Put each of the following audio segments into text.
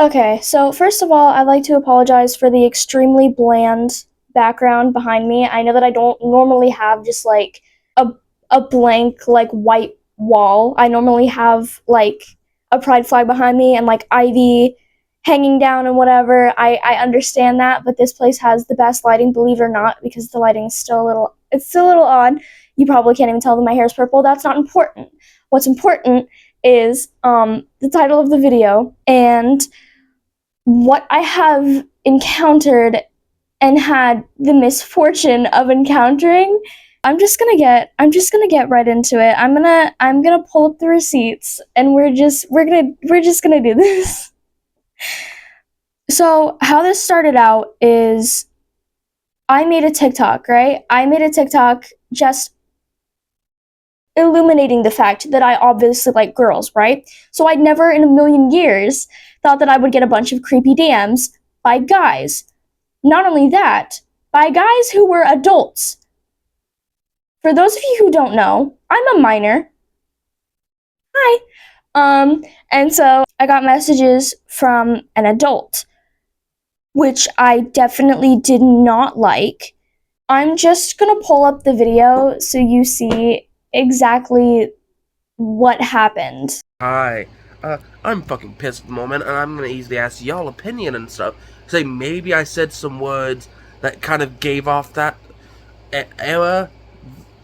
Okay, so first of all, I'd like to apologize for the extremely bland background behind me. I know that I don't normally have just like a a blank like white wall. I normally have like a pride flag behind me and like ivy hanging down and whatever. I understand that, but this place has the best lighting, believe it or not, because the lighting is still a little it's still a little odd. You probably can't even tell that my hair is purple. That's not important. What's important is the title of the video and what I have encountered and had the misfortune of encountering. I'm just gonna get right into it. I'm gonna pull up the receipts and we're just gonna do this. So how this started out is I made a TikTok, right? I made a TikTok just illuminating the fact that I obviously like girls, right? So I'd never in a million years thought that I would get a bunch of creepy DMs by guys. Not only that, by guys who were adults. For those of you who don't know, I'm a minor. Hi. And so I got messages from an adult, which I definitely did not like. I'm just gonna pull up the video so you see exactly what happened. Hi. I'm fucking pissed at the moment, and I'm gonna easily ask y'all opinion and stuff. Say maybe I said some words that kind of gave off that era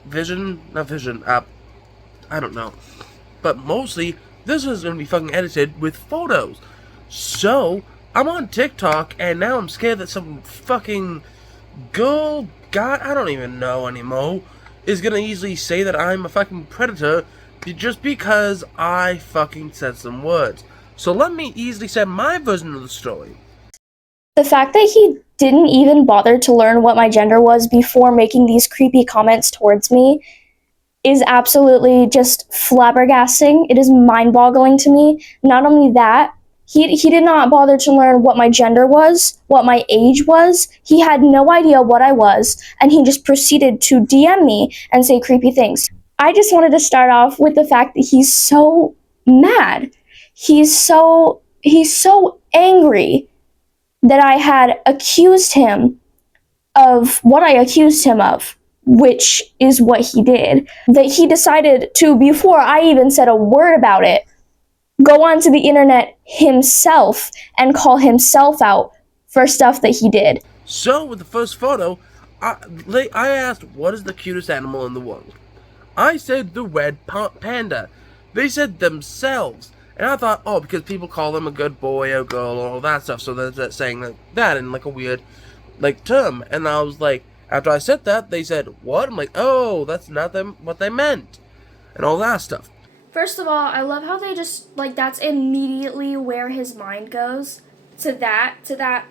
vision, not vision. I don't know. But mostly, this is gonna be fucking edited with photos. So I'm on TikTok, and now I'm scared that some fucking girl, guy, I don't even know anymore, is gonna easily say that I'm a fucking predator just because I fucking said some words. So let me easily say my version of the story. The fact that he didn't even bother to learn what my gender was before making these creepy comments towards me is absolutely just flabbergasting. It is mind boggling to me. Not only that, he did not bother to learn what my gender was, what my age was. He had no idea what I was, and he just proceeded to DM me and say creepy things. I just wanted to start off with the fact that he's so mad. He's so angry that I had accused him of what I accused him of, which is what he did. That he decided to, before I even said a word about it, go onto the internet himself and call himself out for stuff that he did. So with the first photo, I, I asked what is the cutest animal in the world. I said the red panda. They said themselves. And I thought, oh, because people call them a good boy or girl or all that stuff, so they're saying that in like a weird like term. And I was like, after I said that, they said, what? I'm like, oh, that's not them what they meant. And all that stuff. First of all, I love how they just like that's immediately where his mind goes to that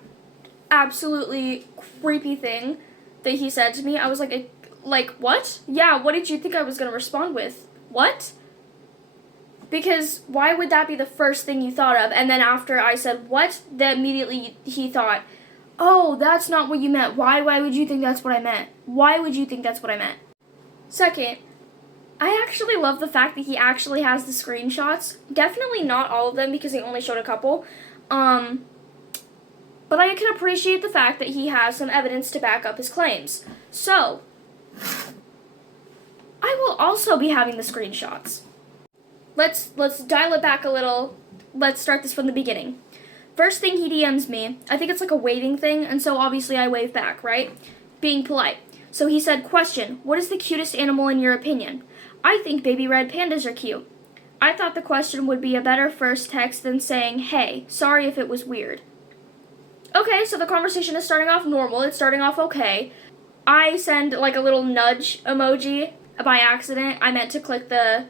absolutely creepy thing that he said to me. I was like what? Yeah, what did you think I was going to respond with? What? Because why would that be the first thing you thought of? And then after I said what, then immediately he thought, "Oh, that's not what you meant. Why would you think that's what I meant? Why would you think that's what I meant?" Second, I actually love the fact that he actually has the screenshots. Definitely not all of them because he only showed a couple. Um, but I can appreciate the fact that he has some evidence to back up his claims. So, I will also be having the screenshots. Let's dial it back a little. Let's start this from the beginning. First thing he DMs me, I think it's like a waving thing, and so obviously I wave back, right? Being polite. So he said, question, what is the cutest animal in your opinion? I think baby red pandas are cute. I thought the question would be a better first text than saying, hey, sorry if it was weird. Okay, so the conversation is starting off normal. It's starting off okay. I send like a little nudge emoji by accident. I meant to click the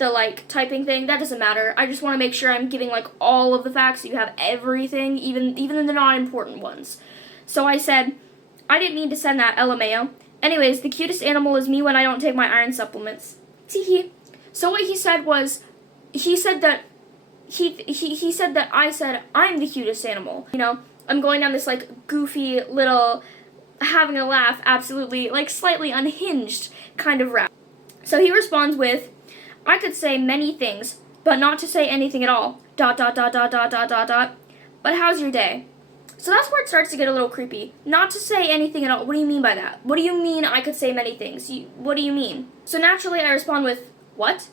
like typing thing. That doesn't matter. I just want to make sure I'm giving like all of the facts so you have everything, even the not important ones. So I said, I didn't mean to send that, LMAO. Anyways, the cutest animal is me when I don't take my iron supplements. Teehee. So what he said was, he said that he said that I said I'm the cutest animal. You know, I'm going down this like goofy little having a laugh, absolutely like slightly unhinged kind of route. So he responds with, I could say many things, but not to say anything at all. dot dot dot dot dot dot dot dot. But how's your day? So that's where it starts to get a little creepy. Not to say anything at all. What do you mean by that? What do you mean I could say many things? What do you mean? So naturally I respond with, what?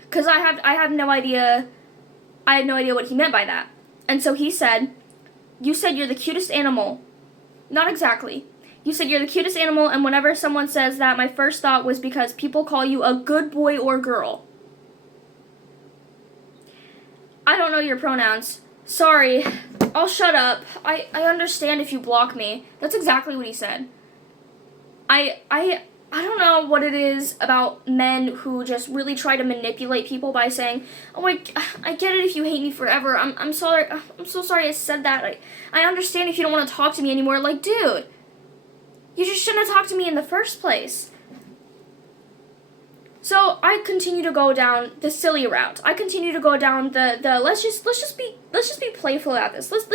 Because I had no idea what he meant by that. And so he said, you said you're the cutest animal. Not exactly. You said you're the cutest animal, and whenever someone says that, my first thought was because people call you a good boy or girl. I don't know your pronouns. Sorry. I'll shut up. I understand if you block me. That's exactly what he said. I don't know what it is about men who just really try to manipulate people by saying, oh, I get it if you hate me forever. I'm sorry. I'm so sorry I said that. I understand if you don't want to talk to me anymore. Like, dude, you just shouldn't have talked to me in the first place. So I continue to go down the silly route. I continue to go down the let's just be playful at this. Let's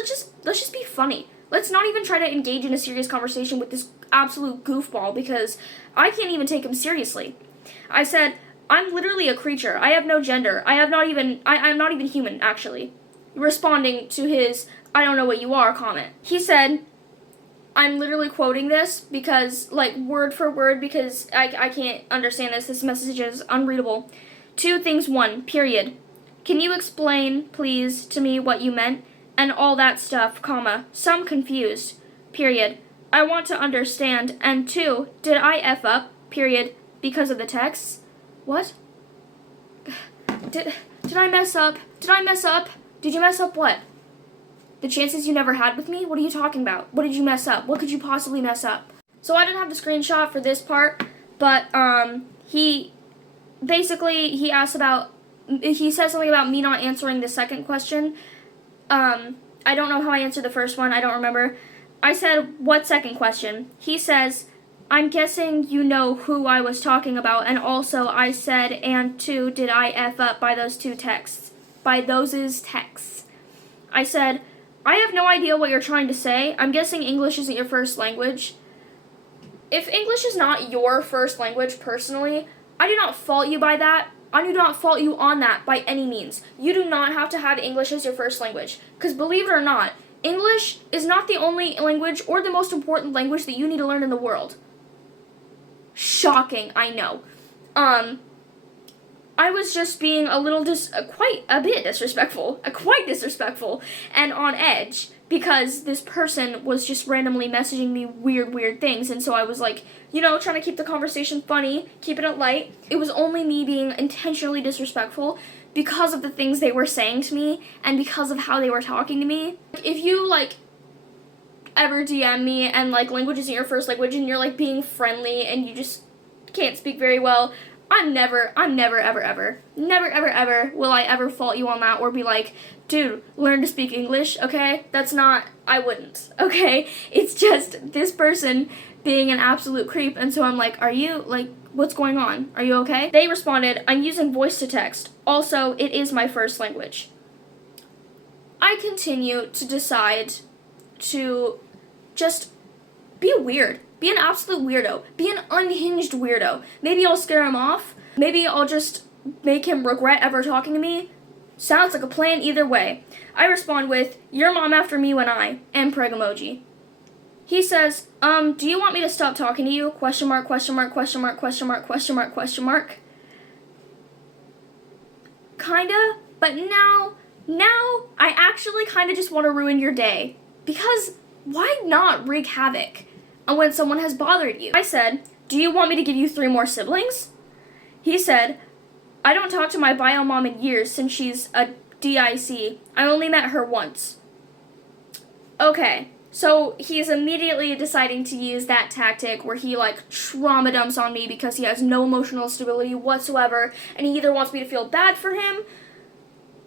just be funny. Let's not even try to engage in a serious conversation with this absolute goofball because I can't even take him seriously. I said, I'm literally a creature. I have no gender. I'm not even human, actually. Responding to his I don't know what you are comment. He said, I'm literally quoting this because, like, word for word, because I can't understand this. This message is unreadable. 2 things. 1, period. Can you explain, please, to me what you meant? And all that stuff, comma. Some confused, period. I want to understand. And 2, did I F up, period, because of the texts? What? Did I mess up? Did I mess up? Did you mess up what? The chances you never had with me? What are you talking about? What did you mess up? What could you possibly mess up? So I didn't have the screenshot for this part, but he asked about, he said something about me not answering the second question. I don't know how I answered the first one. I don't remember. I said, what second question? He says, I'm guessing you know who I was talking about, and also I said, and 2, did I F up by those 2 texts? By those texts. I said, I have no idea what you're trying to say. I'm guessing English isn't your first language. If English is not your first language, personally, I do not fault you by that. I do not fault you on that by any means. You do not have to have English as your first language. Because believe it or not, English is not the only language or the most important language that you need to learn in the world. Shocking, I know. I was just being a little quite disrespectful, and on edge, because this person was just randomly messaging me weird things, and so I was like, trying to keep the conversation funny, keeping it light. It was only me being intentionally disrespectful because of the things they were saying to me, and because of how they were talking to me. If you, ever DM me, and, language isn't your first language, and you're, being friendly, and you just can't speak very well, I'm never, ever will I ever fault you on that or be like, dude, learn to speak English, okay? I wouldn't, okay? It's just this person being an absolute creep, and so I'm like, are you, what's going on? Are you okay? They responded, I'm using voice to text. Also, it is my first language. I continue to decide to just be weird. Be an absolute weirdo. Be an unhinged weirdo. Maybe I'll scare him off. Maybe I'll just make him regret ever talking to me. Sounds like a plan either way. I respond with, your mom after me when I, and preg emoji. He says, do you want me to stop talking to you? Question mark, question mark, question mark, question mark, question mark, question mark. Kinda, but now I actually kinda just want to ruin your day. Because why not wreak havoc when someone has bothered you? I said, do you want me to give you 3 more siblings? He said, I don't talk to my bio mom in years since she's a DIC. I only met her once. Okay, so he's immediately deciding to use that tactic where he trauma dumps on me because he has no emotional stability whatsoever, and he either wants me to feel bad for him.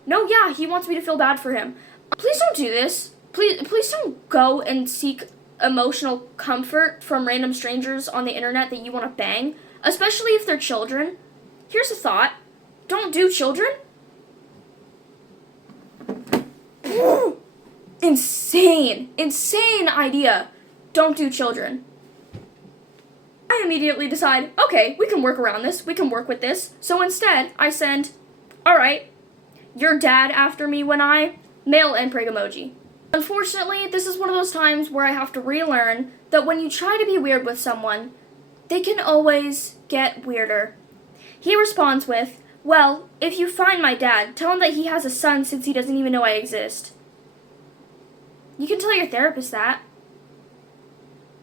No, yeah, he wants me to feel bad for him. Please don't do this. Please don't go and seek emotional comfort from random strangers on the internet that you want to bang, especially if they're children. Here's a thought. Don't do children. Insane idea. Don't do children. I immediately decide, okay, we can work around this. We can work with this. So instead, I send, all right, your dad after me when I, male and prig emoji. Unfortunately, this is one of those times where I have to relearn that when you try to be weird with someone, they can always get weirder. He responds with, well, if you find my dad, tell him that he has a son since he doesn't even know I exist. You can tell your therapist that.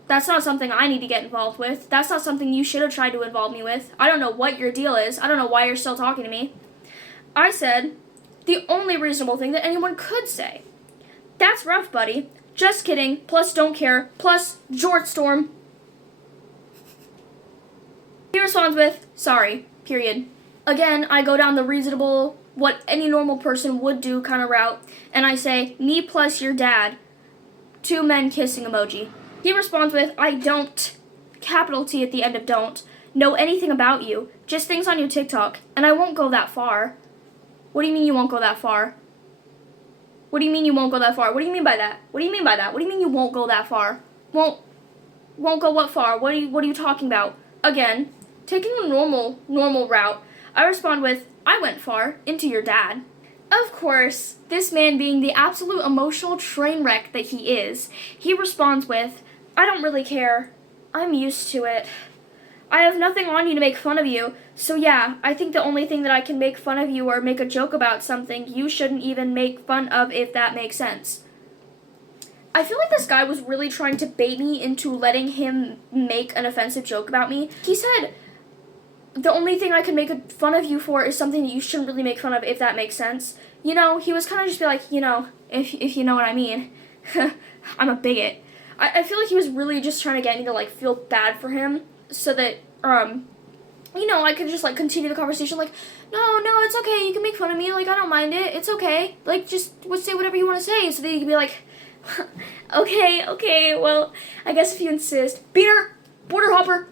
That's not something I need to get involved with. That's not something you should have tried to involve me with. I don't know what your deal is. I don't know why you're still talking to me. I said, the only reasonable thing that anyone could say. That's rough, buddy. Just kidding, plus don't care, plus Jort Storm. He responds with, sorry, period. Again, I go down the reasonable, what any normal person would do kind of route, and I say, me plus your dad. 2 men kissing emoji. He responds with, I don't, capital T at the end of don't, know anything about you, just things on your TikTok, and I won't go that far. What do you mean you won't go that far? What do you mean you won't go that far? What do you mean by that? What do you mean by that? What do you mean you won't go that far? Won't go what far? What are you talking about? Again, taking a normal route, I respond with, I went far, into your dad. Of course, this man being the absolute emotional train wreck that he is, he responds with, I don't really care. I'm used to it. I have nothing on you to make fun of you, so yeah, I think the only thing that I can make fun of you or make a joke about something you shouldn't even make fun of, if that makes sense. I feel like this guy was really trying to bait me into letting him make an offensive joke about me. He said, the only thing I can make fun of you for is something that you shouldn't really make fun of, if that makes sense. You know, he was kind of just be like, you know, if you know what I mean. I'm a bigot. I feel like he was really just trying to get me to, like, feel bad for him so that, you know, I could just, like, continue the conversation, like, no, it's okay, you can make fun of me, like, I don't mind it, it's okay, like, just say whatever you want to say, so that you can be like, okay, well, I guess if you insist. Beaner, border hopper,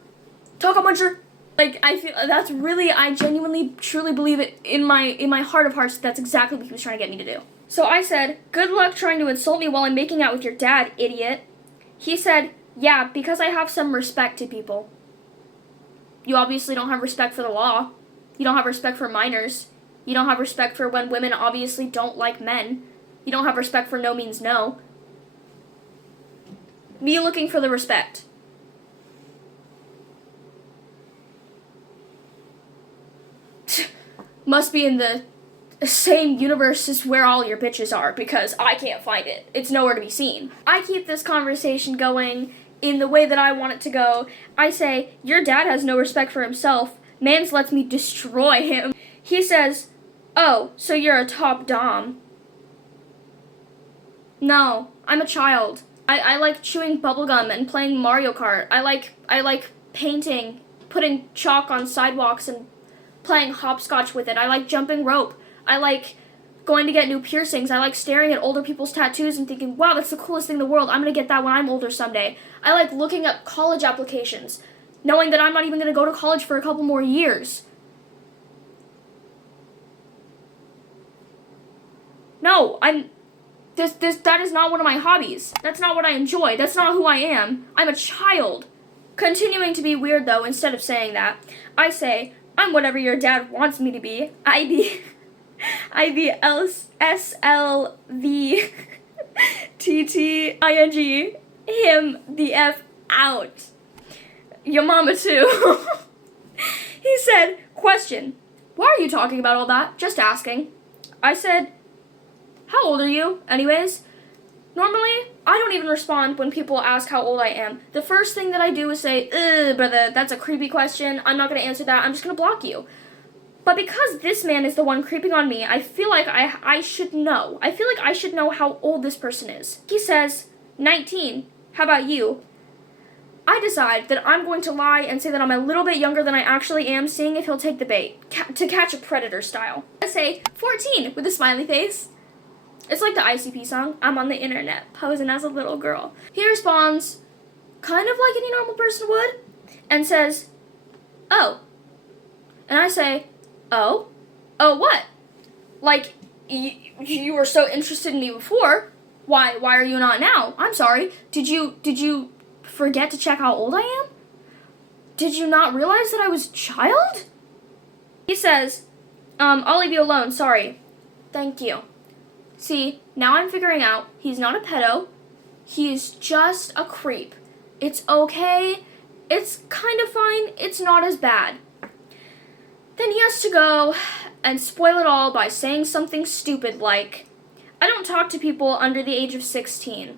taco muncher. Like, I feel, that's really, I genuinely, truly believe it in my heart of hearts, that's exactly what he was trying to get me to do. So I said, good luck trying to insult me while I'm making out with your dad, idiot. He said, yeah, because I have some respect to people. You obviously don't have respect for the law. You don't have respect for minors. You don't have respect for when women obviously don't like men. You don't have respect for no means no. Me looking for the respect. Must be in the same universe as where all your bitches are, because I can't find it. It's nowhere to be seen. I keep this conversation going in the way that I want it to go. I say, your dad has no respect for himself. Mans lets me destroy him. He says, oh, so you're a top dom. No, I'm a child. I like chewing bubblegum and playing Mario Kart. I like painting, putting chalk on sidewalks and playing hopscotch with it. I like jumping rope. I like going to get new piercings. I like staring at older people's tattoos and thinking, wow, that's the coolest thing in the world. I'm going to get that when I'm older someday. I like looking at college applications, knowing that I'm not even going to go to college for a couple more years. No, that is not one of my hobbies. That's not what I enjoy. That's not who I am. I'm a child. Continuing to be weird, though, instead of saying that, I say, I'm whatever your dad wants me to be. IBSLVTTING. Him the F out. Your mama, too. He said, question, why are you talking about all that? Just asking. I said, how old are you, anyways? Normally, I don't even respond when people ask how old I am. The first thing that I do is say, brother, that's a creepy question. I'm not going to answer that. I'm just going to block you. But because this man is the one creeping on me, I feel like I should know. I feel like I should know how old this person is. He says, 19. How about you? I decide that I'm going to lie and say that I'm a little bit younger than I actually am, seeing if he'll take the bait. To catch a predator style. I say, 14, with a smiley face. It's like the ICP song, I'm on the internet, posing as a little girl. He responds, kind of like any normal person would, and says, oh. And I say, oh? Oh, what? Like, you were so interested in me before, why are you not now? I'm sorry, did you forget to check how old I am? Did you not realize that I was a child? He says, I'll leave you alone, sorry. Thank you. See, now I'm figuring out he's not a pedo. He's just a creep. It's okay. It's kind of fine. It's not as bad. Then he has to go and spoil it all by saying something stupid like, I don't talk to people under the age of 16.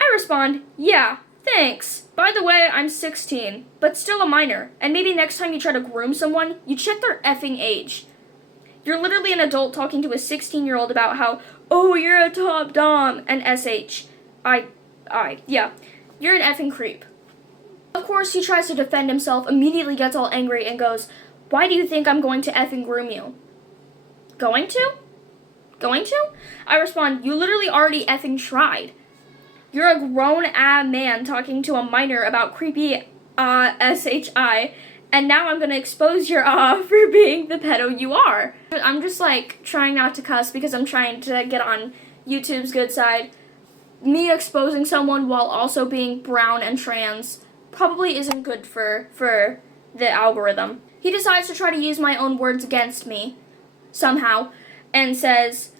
I respond, yeah, thanks. By the way, I'm 16, but still a minor, and maybe next time you try to groom someone, you check their effing age. You're literally an adult talking to a 16-year-old about how, oh, you're a top dom, and SH. Yeah, you're an effing creep. Of course, he tries to defend himself, immediately gets all angry, and goes, why do you think I'm going to effing groom you? Going to? Going to? I respond, you literally already effing tried. You're a grown-ass man talking to a minor about creepy, SHI, and now I'm gonna expose your for being the pedo you are. I'm just, like, trying not to cuss because I'm trying to get on YouTube's good side. Me exposing someone while also being brown and trans probably isn't good for the algorithm. He decides to try to use my own words against me, somehow, and says,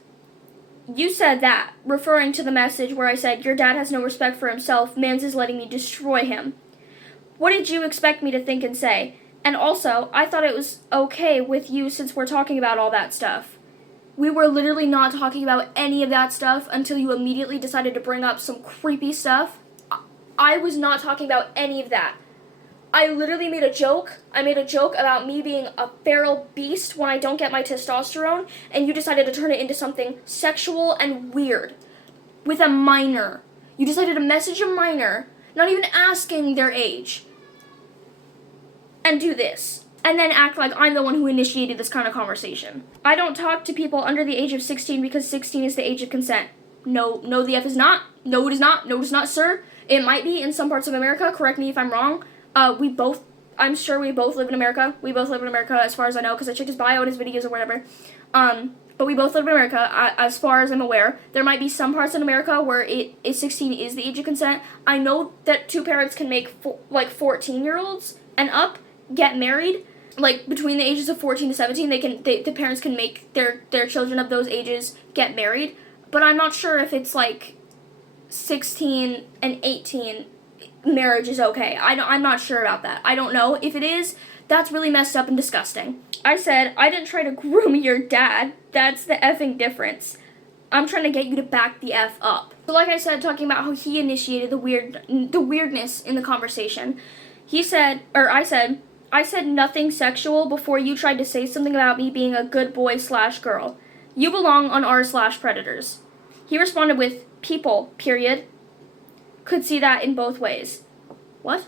you said that, referring to the message where I said, your dad has no respect for himself, Mans is letting me destroy him. What did you expect me to think and say? And also, I thought it was okay with you since we're talking about all that stuff. We were literally not talking about any of that stuff until you immediately decided to bring up some creepy stuff. I was not talking about any of that. I literally made a joke. I made a joke about me being a feral beast when I don't get my testosterone, and you decided to turn it into something sexual and weird. With a minor. You decided to message a minor, not even asking their age, and do this. And then act like I'm the one who initiated this kind of conversation. I don't talk to people under the age of 16 because 16 is the age of consent. No, the F is not. No, it is not. No, it is not, sir. It might be in some parts of America. Correct me if I'm wrong. I'm sure we both live in America. We both live in America as far as I know because I checked his bio and his videos or whatever. But we both live in America as far as I'm aware. There might be some parts in America where 16 is the age of consent. I know that two parents can make 14-year-olds and up get married. Like between the ages of 14 to 17, the parents can make their children of those ages get married. But I'm not sure if it's like 16 and 18 marriage is okay. I'm not sure about that. I don't know. If it is, that's really messed up and disgusting. I said, I didn't try to groom your dad. That's the effing difference. I'm trying to get you to back the F up. So like I said, talking about how he initiated the weirdness in the conversation. I said nothing sexual before you tried to say something about me being a good boy/girl. You belong on r/predators. He responded with, people, period. Could see that in both ways. What?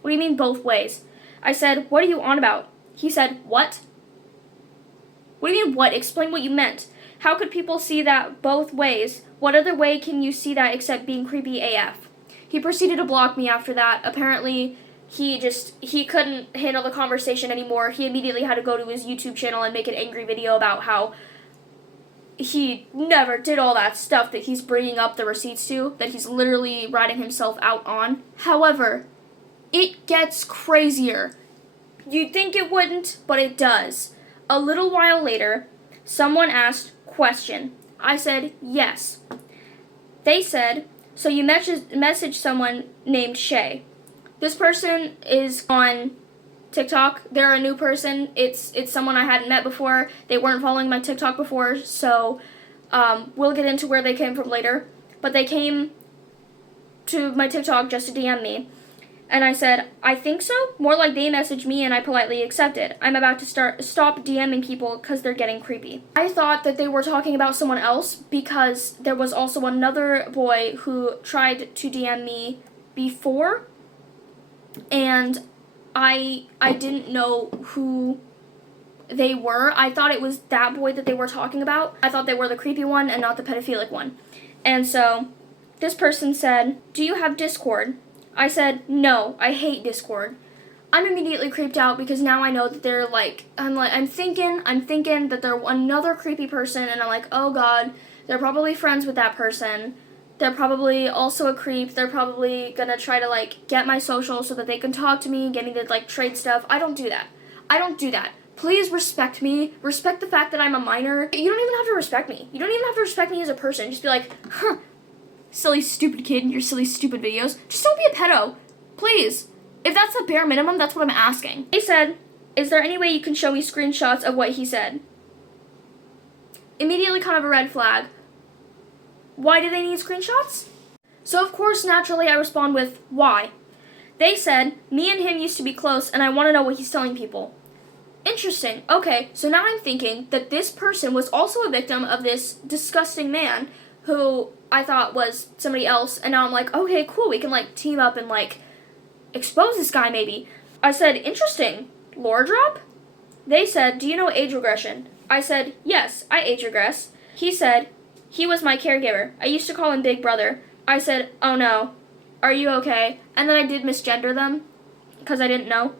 What do you mean both ways? I said, what are you on about? He said, what? What do you mean what? Explain what you meant. How could people see that both ways? What other way can you see that except being creepy AF? He proceeded to block me after that. Apparently, he couldn't handle the conversation anymore. He immediately had to go to his YouTube channel and make an angry video about how he never did all that stuff that he's bringing up the receipts to, that he's literally ratting himself out on. However, it gets crazier. You'd think it wouldn't, but it does. A little while later, someone asked, question. I said, yes. They said, so you messaged someone named Shay. This person is on TikTok. They're a new person. It's someone I hadn't met before. They weren't following my TikTok before, so we'll get into where they came from later. But they came to my TikTok just to DM me. And I said, I think so? More like they messaged me and I politely accepted. I'm about to stop DMing people because they're getting creepy. I thought that they were talking about someone else because there was also another boy who tried to DM me before. And I didn't know who they were. I thought it was that boy that they were talking about. I thought they were the creepy one and not the pedophilic one. And so this person said, do you have Discord? I said, no, I hate Discord. I'm immediately creeped out because now I know that they're I'm thinking that they're another creepy person, and I'm like, oh god, they're probably friends with that person. They're probably also a creep. They're probably gonna try to get my social so that they can talk to me, get me to trade stuff. I don't do that. Please respect me. Respect the fact that I'm a minor. You don't even have to respect me. You don't even have to respect me as a person. Just be like, huh, silly stupid kid in your silly stupid videos. Just don't be a pedo. Please. If that's the bare minimum, that's what I'm asking. He said, is there any way you can show me screenshots of what he said? Immediately kind of a red flag. Why do they need screenshots? So of course, naturally, I respond with, why? They said, me and him used to be close and I want to know what he's telling people. Interesting. Okay, so now I'm thinking that this person was also a victim of this disgusting man who I thought was somebody else, and now I'm like, okay, cool, we can, like, team up and, like, expose this guy, maybe. I said, interesting. Lore drop? They said, do you know age regression? I said, yes, I age regress. He said, he was my caregiver. I used to call him Big Brother. I said, oh no, are you okay? And then I did misgender them, because I didn't know.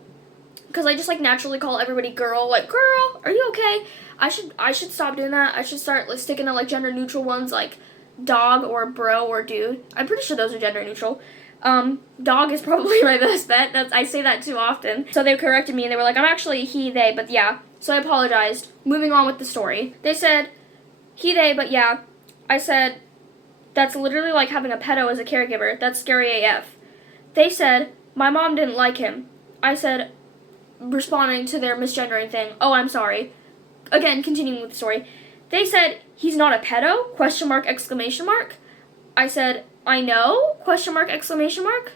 Because I just, like, naturally call everybody girl, like, girl, are you okay? I should stop doing that. I should start, like, sticking to, like, gender neutral ones, like dog or bro or dude. I'm pretty sure those are gender neutral. Dog is probably my best bet. I say that too often. So they corrected me and they were like, I'm actually he, they, but yeah. So I apologized. Moving on with the story. They said, he, they, but yeah. I said, that's literally like having a pedo as a caregiver. That's scary AF. They said, my mom didn't like him. I said, responding to their misgendering thing, oh, I'm sorry. Again, continuing with the story. They said, he's not a pedo? Question mark, exclamation mark. I said, I know? Question mark, exclamation mark.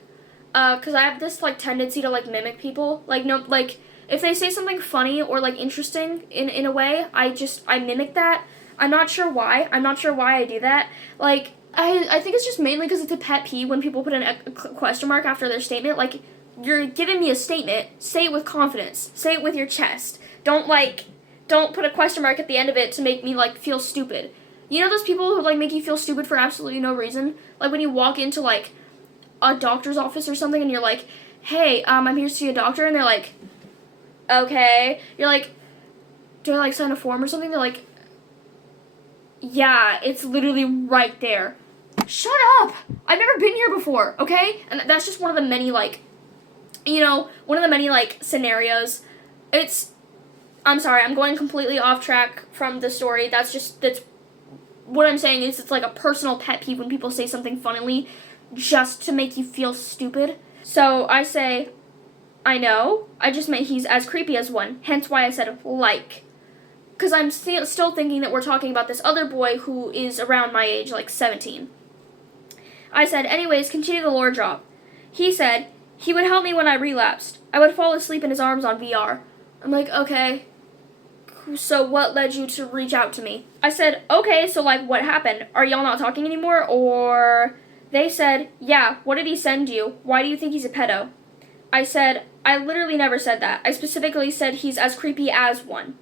Because I have this, like, tendency to, like, mimic people. Like, no, like, if they say something funny or, like, interesting in a way, I mimic that. I'm not sure why. I'm not sure why I do that. Like, I think it's just mainly because it's a pet peeve when people put a question mark after their statement. Like, you're giving me a statement, say it with confidence. Say it with your chest. Don't put a question mark at the end of it to make me, like, feel stupid. You know those people who, like, make you feel stupid for absolutely no reason? Like, when you walk into, like, a doctor's office or something and you're like, hey, I'm here to see a doctor, and they're like, okay. You're like, do I, like, sign a form or something? They're like, yeah, it's literally right there. Shut up! I've never been here before, okay? And that's just one of the many, like, scenarios. I'm sorry, I'm going completely off track from the story. That's what I'm saying is it's like a personal pet peeve when people say something funnily just to make you feel stupid. So I say, I know, I just meant he's as creepy as one, hence why I said like. Because I'm still thinking that we're talking about this other boy who is around my age, like 17. I said, anyways, continue the lore drop. He said, he would help me when I relapsed. I would fall asleep in his arms on VR. I'm like, okay, so what led you to reach out to me? I said, okay, so, like, what happened? Are y'all not talking anymore? Or they said, yeah, what did he send you? Why do you think he's a pedo? I said, I literally never said that. I specifically said he's as creepy as one.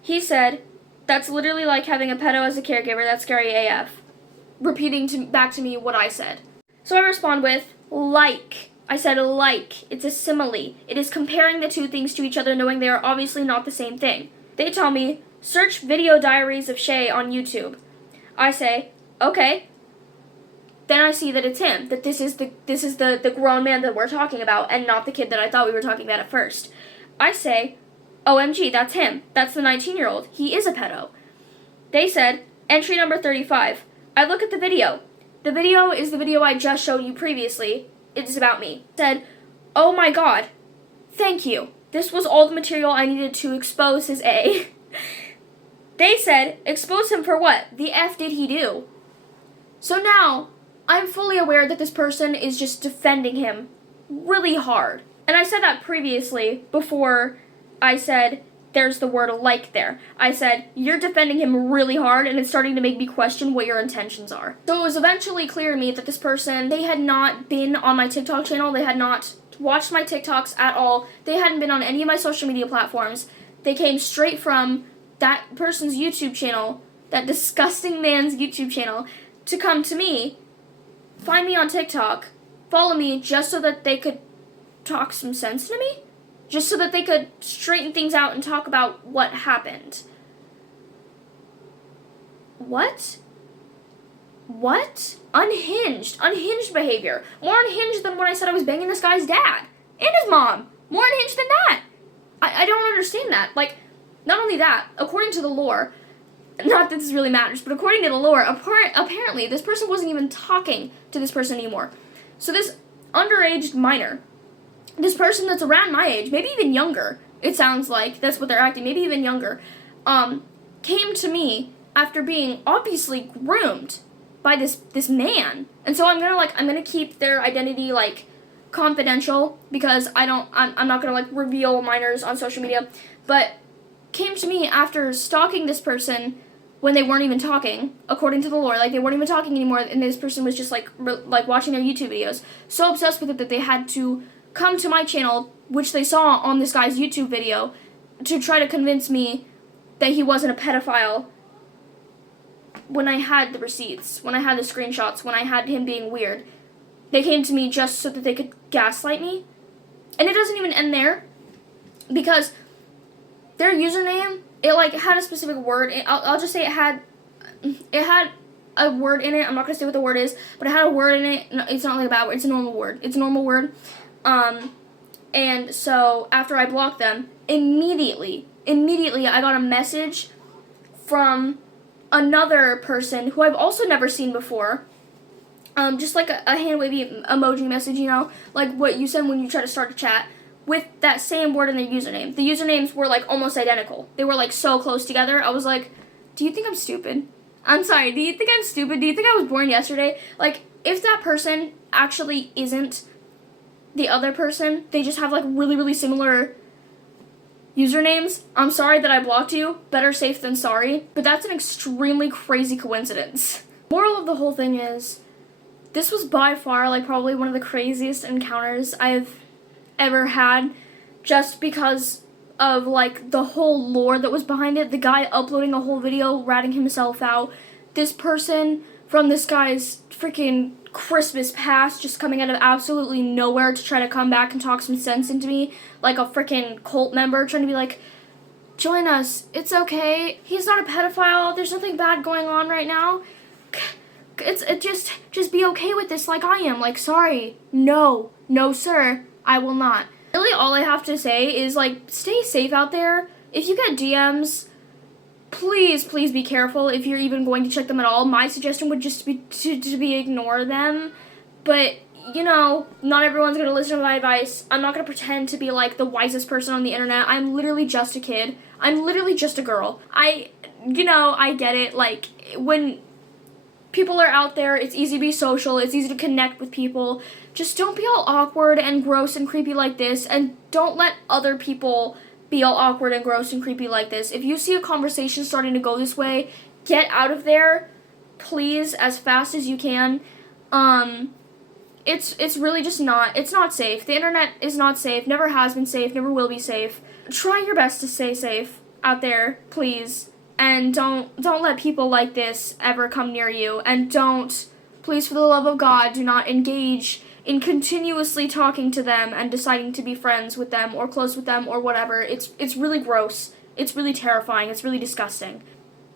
He said, that's literally like having a pedo as a caregiver. That's scary AF. Repeating back to me what I said. So I respond with, like. I said, like. It's a simile. It is comparing the two things to each other, knowing they are obviously not the same thing. They tell me, search video diaries of Shay on YouTube. I say, okay. Then I see that it's him. That this is the grown man that we're talking about, and not the kid that I thought we were talking about at first. I say, OMG, that's him. That's the 19-year-old. He is a pedo. They said, entry number 35. I look at the video. The video is the video I just showed you previously. It is about me. Said, oh my god. Thank you. This was all the material I needed to expose his A. They said, expose him for what? The F did he do? So now, I'm fully aware that this person is just defending him really hard. And I said that previously before I said there's the word like there. I said, you're defending him really hard, and it's starting to make me question what your intentions are. So it was eventually clear to me that this person, they had not been on my TikTok channel, they had not watched my TikToks at all, they hadn't been on any of my social media platforms. They came straight from that person's YouTube channel, that disgusting man's YouTube channel, to come to me, find me on TikTok, follow me just so that they could talk some sense to me? Just so that they could straighten things out and talk about what happened. What? What? Unhinged. Unhinged behavior. More unhinged than when I said I was banging this guy's dad. And his mom. More unhinged than that. I don't understand that. Like, not only that, according to the lore, not that this really matters, but according to the lore, apparently this person wasn't even talking to this person anymore. So this underage minor, this person that's around my age, maybe even younger, it sounds like, that's what they're acting, maybe even younger, came to me after being obviously groomed by this man. And so I'm gonna keep their identity, like, confidential, because I'm not gonna, like, reveal minors on social media, but came to me after stalking this person when they weren't even talking, according to the lore. Like, they weren't even talking anymore, and this person was just, like, watching their YouTube videos. So obsessed with it that they had to come to my channel, which they saw on this guy's YouTube video, to try to convince me that he wasn't a pedophile when I had the receipts, when I had the screenshots, when I had him being weird. They came to me just so that they could gaslight me. And it doesn't even end there, because their username, it, like, had a specific word. I'll just say it had a word in it. I'm not going to say what the word is, but it had a word in it. No, it's not like a bad word. It's a normal word. It's a normal word. And so after I blocked them, immediately I got a message from another person who I've also never seen before. Just like a hand wavy emoji message, you know, like what you send when you try to start a chat, with that same word in their username. The usernames were, like, almost identical. They were, like, so close together. I was like, do you think I'm stupid? I'm sorry, do you think I'm stupid? Do you think I was born yesterday? Like, if that person actually isn't the other person, they just have, like, really, really similar usernames, I'm sorry that I blocked you. Better safe than sorry. But that's an extremely crazy coincidence. Moral of the whole thing is, this was by far, like, probably one of the craziest encounters I've ever had, just because of, like, the whole lore that was behind it. The guy uploading a whole video ratting himself out. This person from this guy's freaking Christmas past just coming out of absolutely nowhere to try to come back and talk some sense into me, like a freaking cult member trying to be like, join us, it's okay, he's not a pedophile, there's nothing bad going on right now, just be okay with this like I am. Like, sorry, no sir, I will not. Really, all I have to say is, like, stay safe out there. If you get DMs, please be careful if you're even going to check them at all. My suggestion would just be to ignore them. But, you know, not everyone's going to listen to my advice. I'm not going to pretend to be, like, the wisest person on the internet. I'm literally just a kid. I'm literally just a girl. I get it. Like, when people are out there, it's easy to be social, it's easy to connect with people. Just don't be all awkward and gross and creepy like this, and don't let other people be all awkward and gross and creepy like this. If you see a conversation starting to go this way, get out of there, please, as fast as you can. It's really just not, it's not safe. The internet is not safe, never has been safe, never will be safe. Try your best to stay safe out there, please. And don't let people like this ever come near you. And please, for the love of God, do not engage in continuously talking to them and deciding to be friends with them or close with them or whatever. It's really gross. It's really terrifying. It's really disgusting.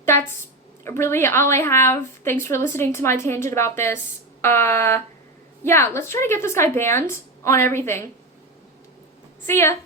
That's really all I have. Thanks for listening to my tangent about this. Yeah, let's try to get this guy banned on everything. See ya!